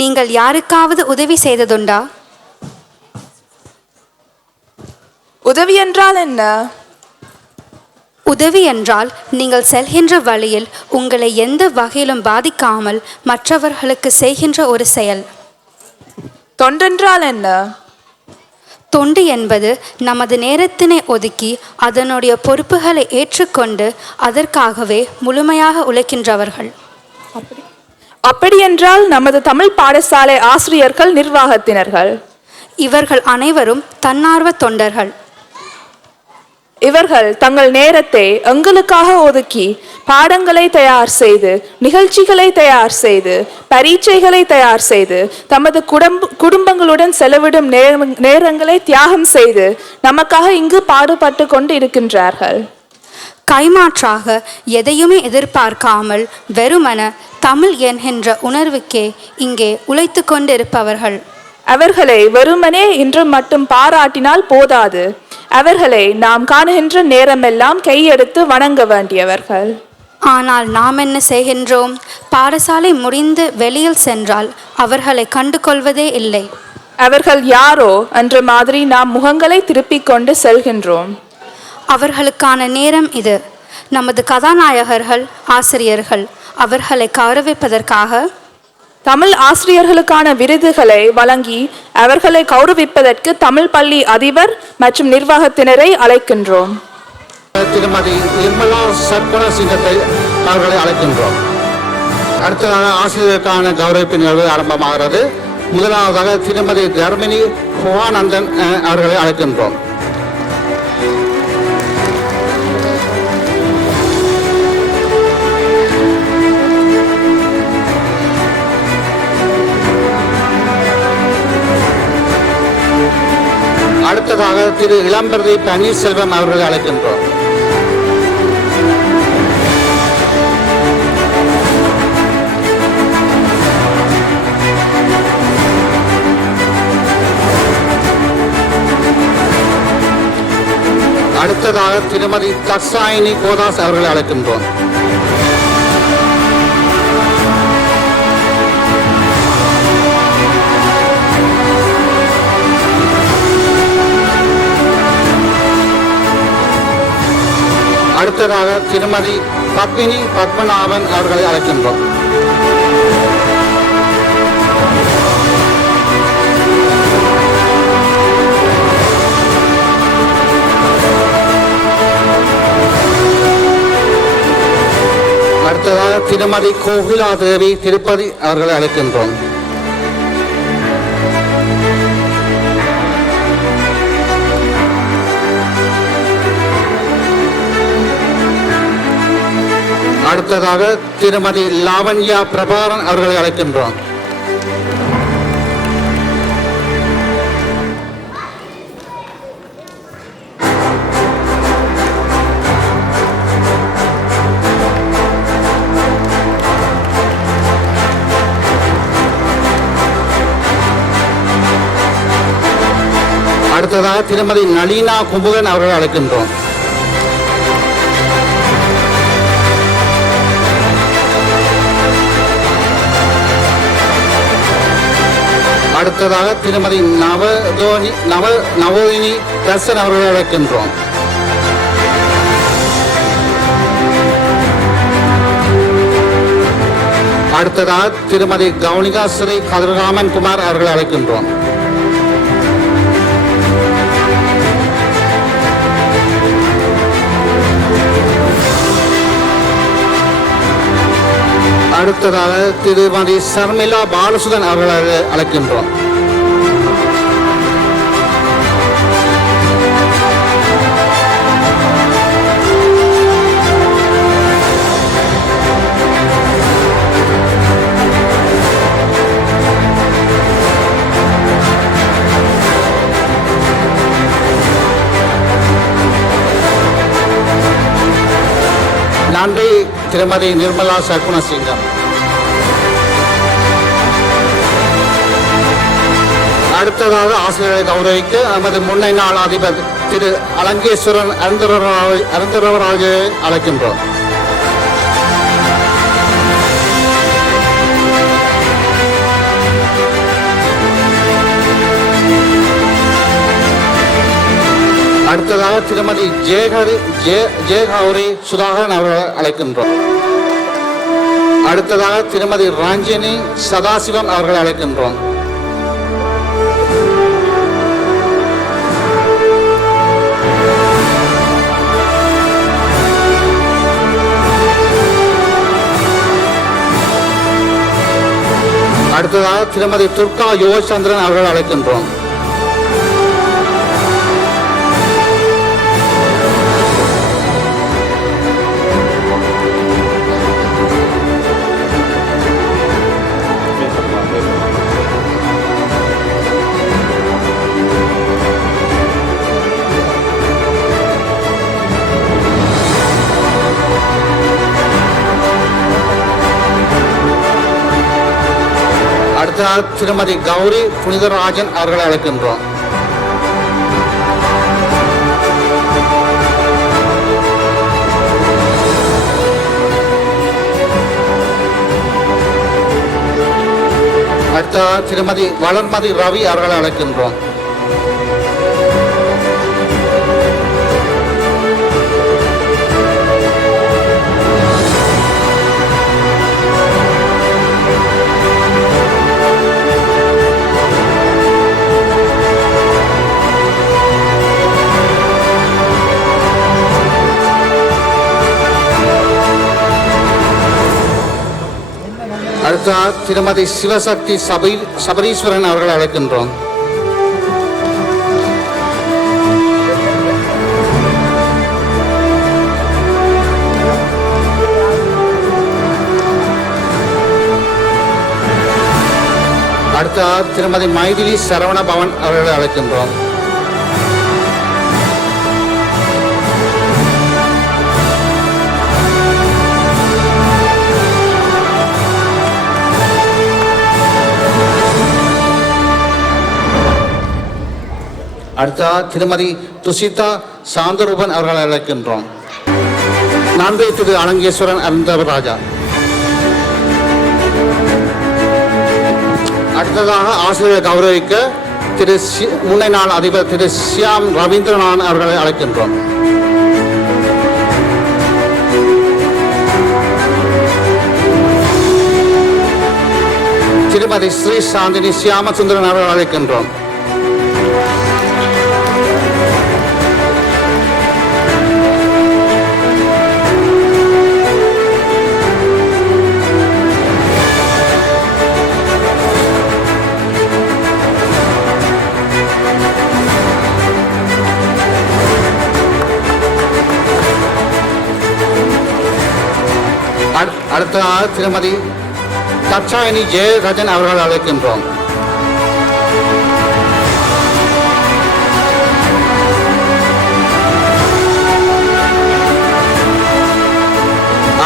நீங்கள் யாருக்காவது உதவி செய்ததுண்டா? உதவி என்றால் என்ன? உதவி என்றால் நீங்கள் செல்கின்ற வழியில் உங்களை எந்த வகையிலும் பாதிக்காமல் மற்றவர்களுக்கு செய்கின்ற ஒரு செயல். தொண்டென்றால் என்ன? தொண்டு என்பது நமது நேரத்தினை ஒதுக்கி அதனுடைய பொறுப்புகளை ஏற்றுக்கொண்டு அதற்காகவே முழுமையாக உழைக்கின்றவர்கள். அப்படியென்றால் நமது தமிழ் பாடசாலை ஆசிரியர்கள், நிர்வாகத்தினர்கள் இவர்கள் அனைவரும் தன்னார்வ தொண்டர்கள். இவர்கள் தங்கள் நேரத்தை எங்களுக்காக ஒதுக்கி பாடங்களை தயார் செய்து, நிகழ்ச்சிகளை தயார் செய்து, பரீட்சைகளை தயார் செய்து, தமது குடும்பங்களுடன் செலவிடும் நேரங்களை தியாகம் செய்து நமக்காக இங்கு பாடுபட்டு கொண்டு இருக்கின்றார்கள். கைமாற்றாக எதையுமே எதிர்பார்க்காமல் வெறுமன தமிழ் என்கின்ற உணர்வுக்கே இங்கே உழைத்து கொண்டிருப்பவர்கள். அவர்களை வெறுமனே இன்று மட்டும் பாராட்டினால் போதாது, அவர்களை நாம் காணுகின்ற நேரமெல்லாம் கையெடுத்து வணங்க வேண்டியவர்கள். ஆனால் நாம் என்ன செய்கின்றோம்? பாடசாலை முடிந்து வெளியில் சென்றால் அவர்களை கண்டு கொள்வதே இல்லை. அவர்கள் யாரோ என்ற மாதிரி நாம் முகங்களை திருப்பிக் கொண்டு செல்கின்றோம். அவர்களுக்கான நேரம் இது. நமது கதாநாயகர்கள் ஆசிரியர்கள். அவர்களை கௌரவிப்பதற்காக தமிழ் ஆசிரியர்களுக்கான விருதுகளை வழங்கி அவர்களை கௌரவிப்பதற்கு தமிழ் பள்ளி அதிபர் மற்றும் நிர்வாகத்தினரை அழைக்கின்றோம். திருமதி நிர்மலா சர்க்குணசிங்கத்தை அவர்களை அழைக்கின்றோம். அடுத்ததாக ஆசிரியருக்கான கௌரவிப்பு நிகழ்வு ஆரம்பமாகிறது. முதலாவதாக திருமதி தர்மினி புவானந்தன் அவர்களை அழைக்கின்றோம். அடுத்ததாக திரு இளம்பரதி பன்னீர்செல்வம் அவர்களை அழைக்கின்றோம். அடுத்ததாக திருமதி தக்ஷாயினி கோதாஸ் அவர்களை அழைக்கின்றோம். அடுத்ததாக திருமதி பத்மினி பத்மநாபன் அவர்களை அழைக்கின்றோம். அடுத்ததாக திருமதி கோகிலா தேவி திருப்பதி அவர்களை அழைக்கின்றோம். அடுத்ததாக திருமதி லாவண்யா பிரபாரன் அவர்களை அழைக்கின்றோம். அடுத்ததாக திருமதி நளினா குமுகன் அவர்களை அழைக்கின்றோம். அடுத்ததாக திருமதி நவோதினி தர்சன் அவர்களை அழைக்கின்றோம். அடுத்ததாக திருமதி கவுனிகா ஸ்ரீ கதிர்ராமன் குமார் அவர்களை அழைக்கின்றோம். அடுத்ததாக திருமதி சர்மிளா பாலசுதன் அவர்களை அழைக்கின்றோம். நன்றி திருமதி நிர்மலா சர்க்குணசிங்கம். அடுத்ததாக ஆசிரியரை கௌரவிக்க நமது முன்னை நாள் அதிபர் திரு அலங்கேஸ்வரன் அருந்தரவராஜை அழைக்கின்றோம். அடுத்ததாக திருமதி ஜெயகௌரி சுதாகரன் அவர்களை அழைக்கின்றோம். அடுத்ததாக திருமதி ரஞ்சினி சதாசிவம் அவர்களை அழைக்கின்றோம். அடுத்ததாக திருமதி துர்கா யுவச்சந்திரன் அவர்கள் அழைக்கின்றோம். அடுத்ததாக திருமதி கௌரி புனிதராஜன் அவர்களை அழைக்கின்றோம். அடுத்ததாக திருமதி வளர்மதி ரவி அவர்களை அழைக்கின்றோம். அடுத்ததாக திருமதி சிவசக்தி சபரீஸ்வரன் அவர்களை அழைக்கின்றோம். அடுத்ததாக திருமதி மைதிலி சரவண பவன் அவர்களை அழைக்கின்றோம். அடுத்ததாக திருமதி துஷிதா சாந்தரூபன் அவர்களை அழைக்கின்றோம். நன்றி திரு அலங்கேஸ்வரன் அனந்தராஜா. அடுத்ததாக ஆசிரியர் கௌரவிக்க திரு முன்னாள் அதிபர் திரு சியாம் ரவீந்திரநாதன் அவர்களை அழைக்கின்றோம். திருமதி ஸ்ரீ சாந்தினி சியாமசுந்தரன் அவர்கள் அழைக்கின்றோம். அடுத்ததாக திருமதி தட்சாயினி ஜெயராஜன் அவர்கள் அழைக்கின்றோம்.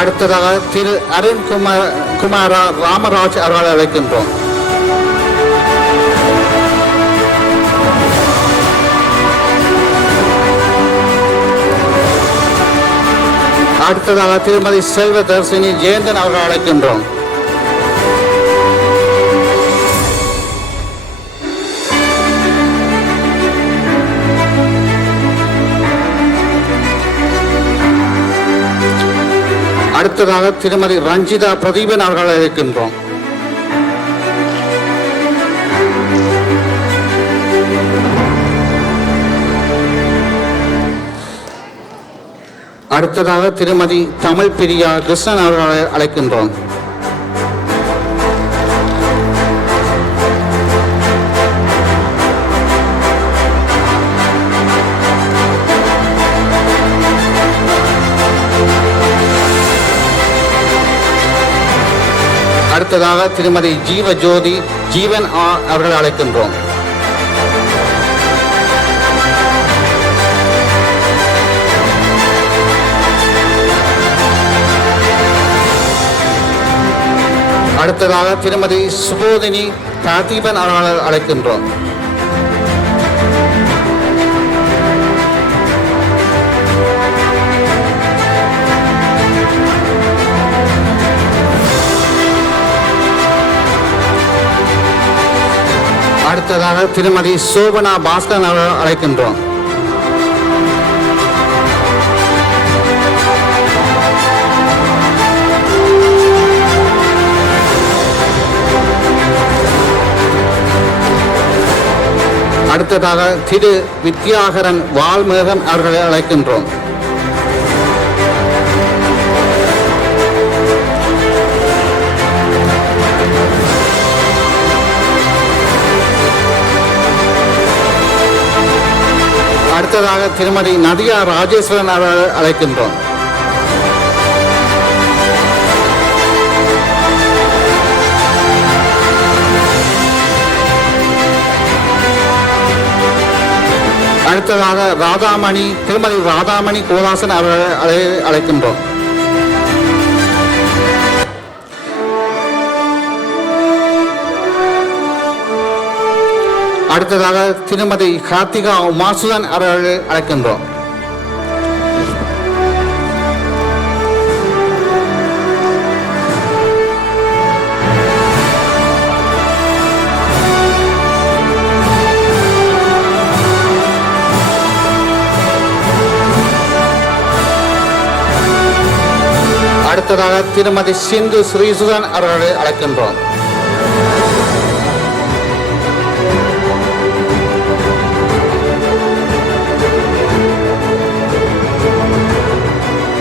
அடுத்ததாக திரு அருண்குமாரா ராமராஜ் அவர்கள் அழைக்கின்றோம். அடுத்ததாக திருமதி செல்வ தர்சினி ஜெயந்தன் அவர்கள் அழைக்கின்றோம். அடுத்ததாக திருமதி ரஞ்சிதா பிரதீபன் அவர்கள் அழைக்கின்றோம். அடுத்ததாக திருமதி தமிழ் பிரியா கிருஷ்ணன் அவர்களை அழைக்கின்றோம். அடுத்ததாக திருமதி ஜீவஜோதி ஜீவன் அவர்கள் அழைக்கின்றோம். அடுத்ததாக திருமதி சுபோதினி கார்த்திபன் அவர்கள் அழைக்கின்றோம். அடுத்ததாக திருமதி சோபனா பாஸ்கர் அவர்கள் அழைக்கின்றோம். அடுத்ததாக திரு வித்யாகரன் வால்மேகம் அவர்களை அழைக்கின்றோம். அடுத்ததாக திருமதி நதியா ராஜேஸ்வரன் அவர்களை அழைக்கின்றோம். அடுத்ததாக திருமதி ராதாமணி கோதாசன் அவர்களை அழைக்கின்றோம். அடுத்ததாக திருமதி கார்த்திகா உமாசுதன் அவர்களை அழைக்கின்றோம். அடுத்ததாக திருமதி சிந்து ஸ்ரீசுதன் அவர்களை அழைக்கின்றோம்.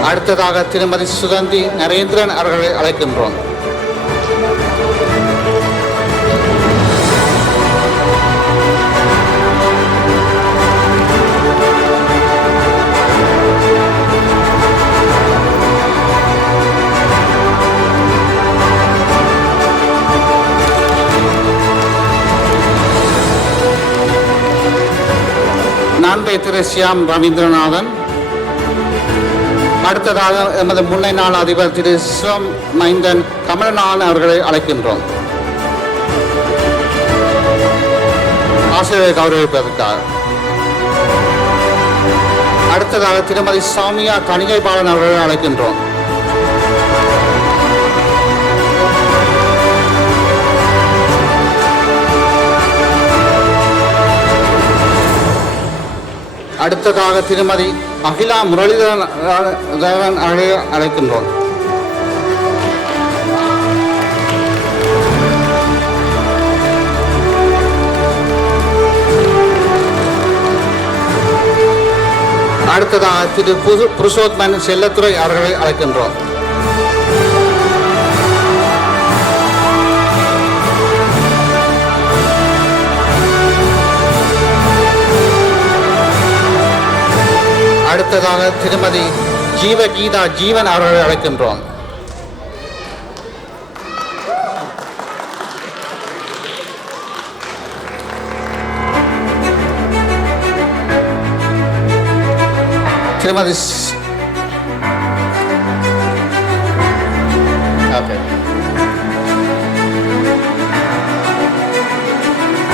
அடுத்ததாக திருமதி சுகந்தி நரேந்திரன் அவர்களை அழைக்கின்றோம். நண்பை திரு சியாம் ரவீந்திரநாதன். அடுத்ததாக எமது முன்னாள் அதிபர் திரு சிவம் மைந்தன் கமலநாதன் அவர்களை அழைக்கின்றோம் ஆசிரியரை கௌரவிப்பதற்காக. அடுத்ததாக திருமதி சாமியா கணிகை பாலன் அவர்களை அழைக்கின்றோம். அடுத்ததாக திருமதி அகிலா முரளிதரன் அழைக்கின்றோம். அடுத்ததாக திரு புருஷோத்மன் செல்லத்துறை அவர்களை அழைக்கின்றோம். அடுத்ததாக திருமதி ஜீவகீதா ஜீவன் அவர்களை அழைக்கின்றோம். திருமதி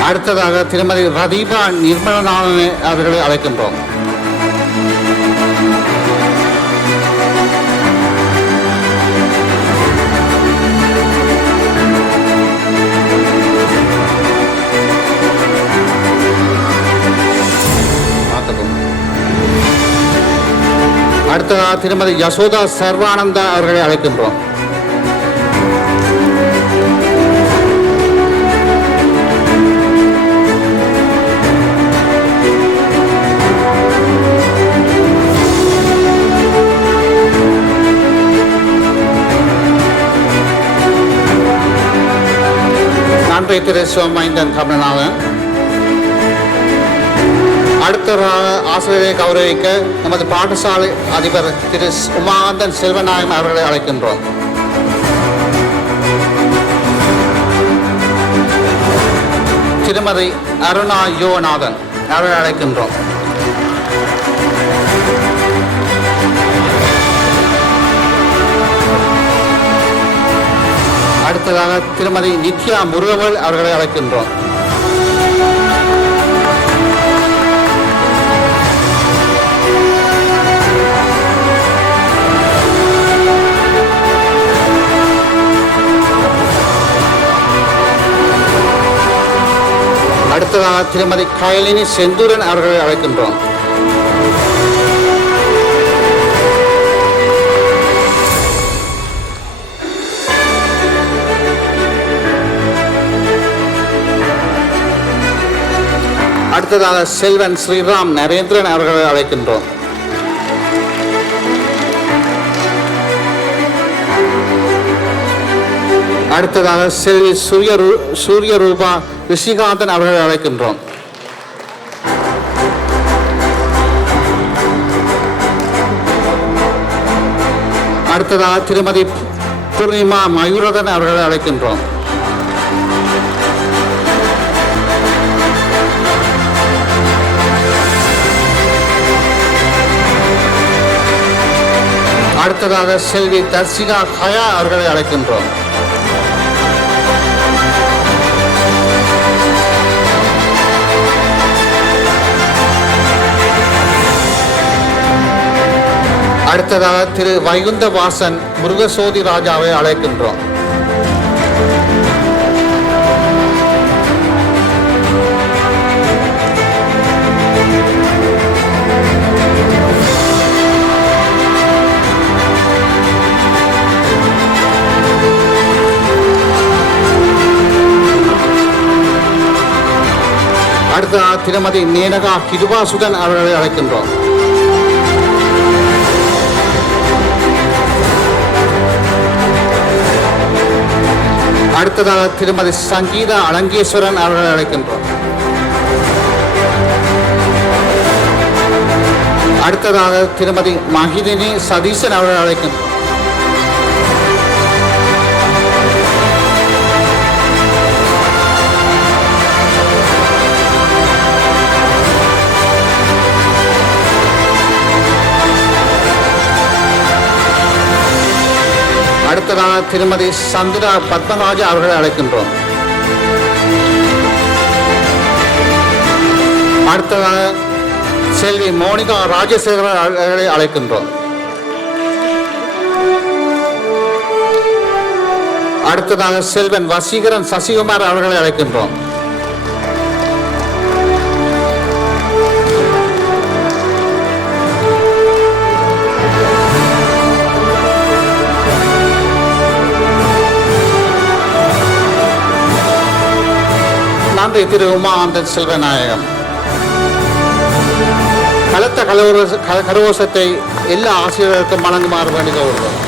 அடுத்ததாக திருமதி ரதீபா நிர்மலநாதன் அவர்களை அழைக்கின்றோம். அடுத்ததாக திருமதி யசோதா சர்வானந்தா அவர்களை அழைக்கின்றோம். நன்றி திரு சிவமைந்தன் கமலநாதன். அடுத்ததாக ஆசிரியரை கௌரவிக்க நமது பாடசாலை அதிபர் திரு உமானந்தன் செல்வநாயகம் அவர்களை அழைக்கின்றோம். திருமதி அருணா யோநாதன் அவர்களை அழைக்கின்றோம். அடுத்ததாக திருமதி நித்யா முருகவல் அவர்களை அழைக்கின்றோம். அடுத்ததாக திருமதி கயலினி செந்தூரன் அவர்களை அழைக்கின்றோம். அடுத்ததாக செல்வன் ஸ்ரீராம் நரேந்திரன் அவர்களை அழைக்கின்றோம். அடுத்ததாக செல்வி சூரியரூபா ரிஷிகாந்தன் அவர்களை அழைக்கின்றோம். அடுத்ததாக திருமதி பூர்ணிமா மயூரதன் அவர்களை அழைக்கின்றோம். அடுத்ததாக செல்வி தர்சிகா கயா அவர்களை அழைக்கின்றோம். அடுத்ததாக திரு வைகுந்த வாசன் முருகசோதி ராஜாவை அழைக்கின்றோம். அடுத்ததாக திருமதி மேனகா கிருபாசுதன் அவர்களை அழைக்கின்றோம். அடுத்ததாக திருமதி சங்கீதா அலங்கேஸ்வரன் அவர்களை அழைக்கின்றோம். அடுத்ததாக திருமதி மகிதினி சதீசன் அவர்களை அழைக்கின்றோம். அடுத்ததாக திருமதி சந்திரா பத்மராஜா அவர்களை அழைக்கின்றோம். அடுத்ததாக செல்வி மோனிகா ராஜசேகரன் அவர்களை அழைக்கின்றோம். அடுத்ததாக செல்வன் வசீகரன் சசிகுமார் அவர்களை அழைக்கின்றோம். நன்றி திரு உமானந்தன் செல்வநாயகம். கலத்த கரோசத்தை எல்லா ஆசிரியர்களுக்கும் வழங்குமாறு வேண்டுகோள்.